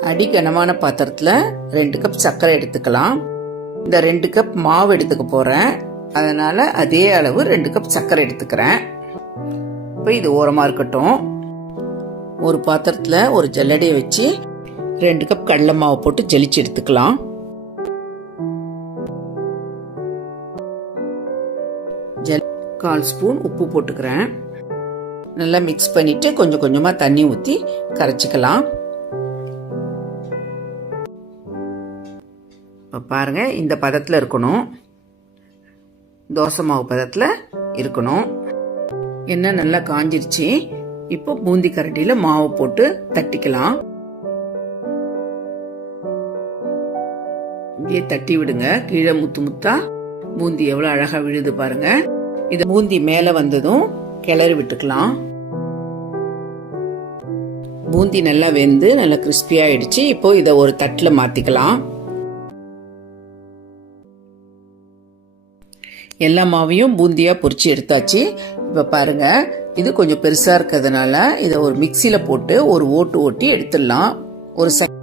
அடி கனமான பாத்திரத்தில் ரெண்டு கப் சர்க்கரை எடுத்துக்கலாம். இந்த ரெண்டு கப் மாவு எடுத்துக்க போகிறேன் அதனால் அதே அளவு ரெண்டு கப் சர்க்கரை எடுத்துக்கிறேன். இப்போ இது ஓரமாக இருக்கட்டும். ஒரு பாத்திரத்தில் ஒரு ஜல்லடையை வச்சு ரெண்டு கப் கடலை மாவு போட்டு ஜெலிச்சு எடுத்துக்கலாம். ஜெல் கால் ஸ்பூன் உப்பு போட்டுக்கிறேன். நல்லா மிக்ஸ் பண்ணிவிட்டு கொஞ்சம் கொஞ்சமாக தண்ணி ஊற்றி கரைச்சிக்கலாம். இப்போ பாருங்கள் இந்த பதத்தில் இருக்கணும். தோசை மாவு பதத்தில் இருக்கணும். எண்ணெய் நல்லா காஞ்சிருச்சு. இப்போ பூந்தி கரண்டியில் மாவு போட்டு தட்டிக்கலாம். இப்படியே தட்டி விடுங்க. கீழே முத்து முத்தா பூந்தி எவ்வளோ அழகாக விழுது பாருங்க. இது பூந்தி மேலே வந்ததும் கிளறி விட்டுக்கலாம். பூந்தி நல்லா வெந்து நல்லா கிறிஸ்பியாகிடுச்சு இப்போ இதை ஒரு தட்டில் மாற்றிக்கலாம் எல்லா மாவையும் பூந்தியாக பொறிச்சு எடுத்தாச்சு. இப்போ பாருங்கள் இது கொஞ்சம் பெருசாக இருக்கிறதுனால இதை ஒரு மிக்சியில் போட்டு ஒரு ஓட்டு ஓட்டி எடுத்துடலாம். ஒரு செக்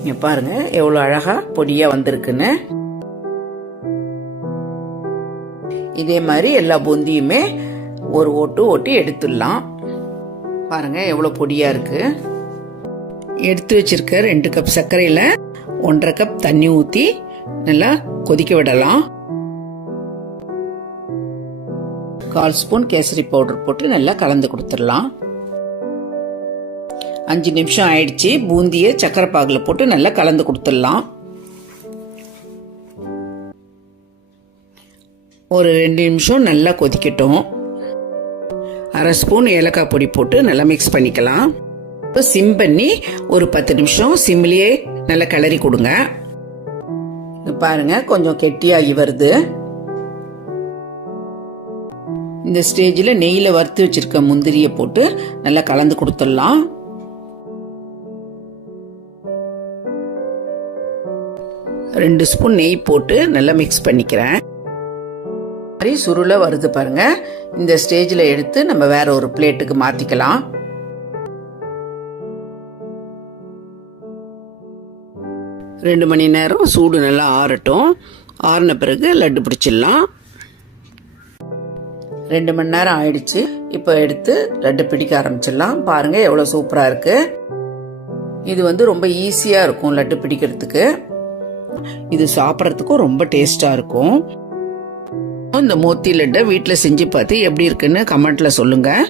இங்க பாருங்க எவ்வளோ அழகா பொடியா வந்திருக்குன்னு. இதே மாதிரி எல்லா பூந்தியுமே ஒரு ஓட்டு ஓட்டி எடுத்துடலாம். பாருங்க எவ்வளோ பொடியா இருக்கு. எடுத்து வச்சிருக்க ரெண்டு கப் சர்க்கரையில ஒன்றரை கப் தண்ணி ஊற்றி நல்லா கொதிக்க விடலாம். கால் ஸ்பூன் கேசரி பவுடர் போட்டு நல்லா கலந்து கொடுத்துடலாம். அஞ்சு நிமிஷம் ஆயிடுச்சு. பூந்தியை சக்கரை பாகில் போட்டு நல்லா கலந்து கொடுத்துடலாம். ஒரு ரெண்டு நிமிஷம் நல்லா கொதிக்கட்டும். அரை ஸ்பூன் ஏலக்காய் பொடி போட்டு நல்லா மிக்ஸ் பண்ணிக்கலாம். இப்போ சிம் பண்ணி ஒரு பத்து நிமிஷம் சிம்லேயே நல்லா கிளறி கொடுங்க. பாருங்க கொஞ்சம் கெட்டியாகி வருது. இந்த ஸ்டேஜில் நெய்யில் வறுத்து வச்சிருக்க முந்திரியை போட்டு நல்லா கலந்து கொடுத்துடலாம். ரெண்டு ஸ்பூன் நெய் போட்டு நல்லா மிக்ஸ் பண்ணிக்கிறேன். மாதிரி சுருளை வருது பாருங்க. இந்த ஸ்டேஜில் எடுத்து நம்ம வேற ஒரு பிளேட்டுக்கு மாற்றிக்கலாம் ரெண்டு மணி நேரம் சூடு நல்லா ஆறட்டும். ஆறின பிறகு லட்டு பிடிச்சிடலாம். ரெண்டு மணி நேரம் ஆயிடுச்சு. இப்போ எடுத்து லட்டு பிடிக்க ஆரம்பிச்சிடலாம். பாருங்க எவ்வளோ சூப்பராக இருக்கு. இது வந்து ரொம்ப ஈஸியாக இருக்கும் லட்டு பிடிக்கிறதுக்கு. இது சாப்பிட்றதுக்கும் ரொம்ப டேஸ்டாக இருக்கும். இந்த மோத்தி லட்டை வீட்டில் செஞ்சு பார்த்து எப்படி இருக்குன்னு கமெண்ட்டில் சொல்லுங்கள்